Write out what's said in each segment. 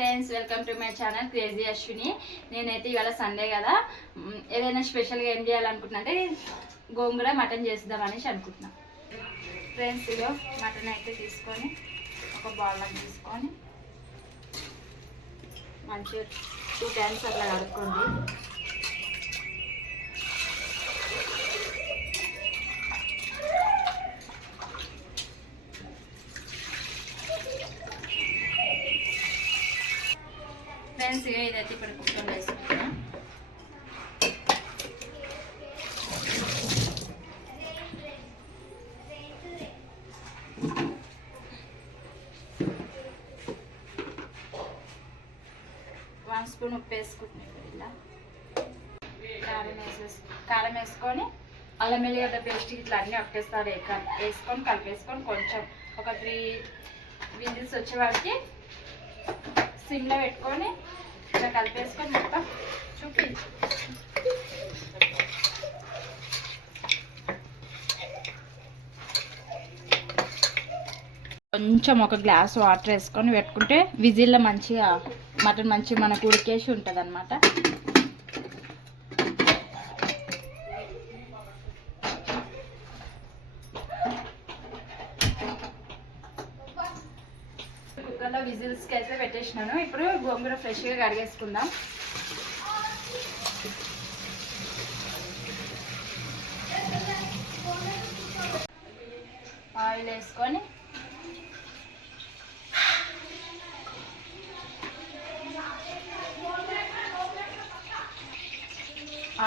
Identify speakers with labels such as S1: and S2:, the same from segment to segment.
S1: Friends welcome to my channel crazy Ashwini నేనైతే ఇవాళ Sunday కదా. ఏదైనా స్పెషల్గా ఏం చేయాలనుకుంటున్నా అంటే గోంగూర మటన్ చేద్దాం అనేసి అనుకుంటున్నాను ఫ్రెండ్స్ ఇగో మటన్ అయితే తీసుకొని ఒక బౌల్లో తీసుకొని మంచిగా టూ టైమ్స్ అట్లా కడుక్కోండి. ఫ్రెండ్స్ ఇదైతే ఇప్పుడు కుక్కర్ వేసుకుంటున్నా వన్ స్పూన్ ఉప్పు వేసుకుంటున్నాం ఇలా. కారం వేసేసి కారం వేసుకొని అల్లం వెల్లిగడ్డ పేస్ట్ ఇట్లా అన్నీ ఒకటేస్తారు వేసుకొని కలిపేసుకొని కొంచెం ఒక త్రీ విజిల్స్ వచ్చే వరకు సిమ్లో పెట్టుకొని ఇలా కలిపేసుకొని మొత్తం చూపి కొంచెం ఒక గ్లాస్ వాటర్ వేసుకొని పెట్టుకుంటే విజిల్లో మంచిగా మటన్ మంచిగా మనకు ఉడికేసి ఉంటుంది అనమాట కుక్కర్లో విజిల్స్కి అయితే పెట్టేసినాను. ఇప్పుడు గోంగూర ఫ్రెష్గా కడిగేసుకుందాం. ఆయిల్ వేసుకొని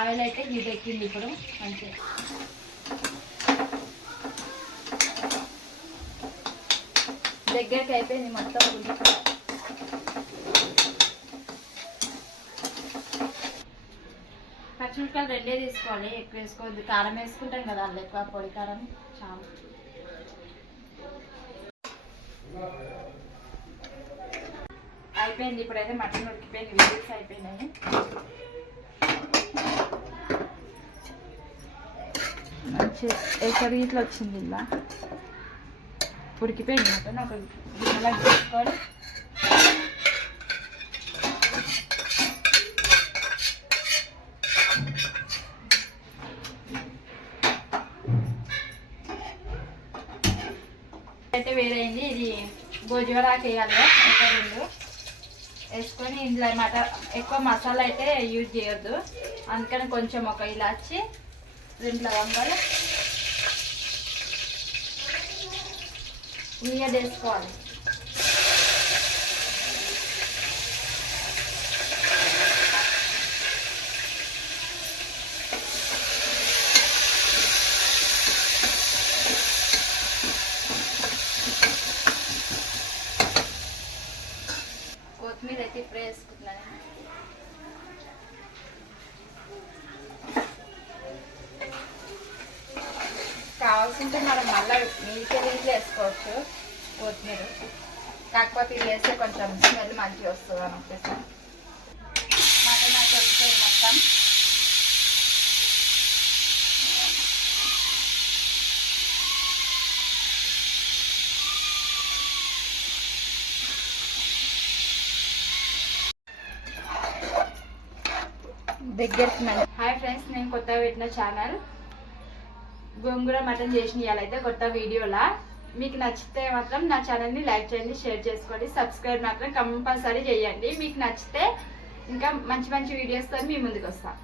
S1: ఆయిల్ అయితే ఇది ఎక్కింది ఇప్పుడు. మంచిగా దగ్గరికి అయిపోయింది మొత్తం ఉల్లిపాయ పచ్చిమిరపకాయలు రెండే తీసుకోవాలి ఎక్కువ వేసుకోవద్దు కారం వేసుకుంటాం కదా అందులో ఎక్కువ పొడి కారం చాలా అయిపోయింది ఇప్పుడైతే మటన్ ఉడికిపోయింది విజిల్స్ అయిపోయినాయి. మంచి ఎక్కడి ఇట్లా వచ్చింది ఇలా ఉడికిపోయింది మటన్ ఒక గిన్నెలో తీసుకొని. అయితే వేరైంది ఇది గోజువరాకు వేయాలి ఒక రెండు. వేసుకొని ఇందులో మట ఎక్కువ మసాలా అయితే యూజ్ చేయొద్దు. అందుకని కొంచెం ఒక ఇలాచి రెండు లవంగాలు. ఉల్లిగడ్డ వేసుకోవాలి కొత్తిమీర అయితే ఇప్పుడే వేసుకుంటున్నాను కావాల్సింటే మనం మళ్ళీ నీకే నీళ్ళు వేసుకోవచ్చు కొత్తిమీర. కాకపోతే ఇది వేస్తే కొంచెం స్మెల్ మంచిగా వస్తుంది అని ఒకసారి మళ్ళీ నాకు వస్తుంది మొత్తం. దగ్గరికి హాయ్ ఫ్రెండ్స్ నేను కొత్తగా పెట్టిన ఛానల్ గోంగూర మటన్ చేసిన అయితే కొత్త వీడియోలా. మీకు నచ్చితే మాత్రం నా ఛానల్ని లైక్ చేయండి షేర్ చేసుకోండి సబ్స్క్రైబ్ మాత్రం కంపల్సరీ చేయండి. మీకు నచ్చితే ఇంకా మంచి మంచి వీడియోస్తో మీ ముందుకు వస్తాను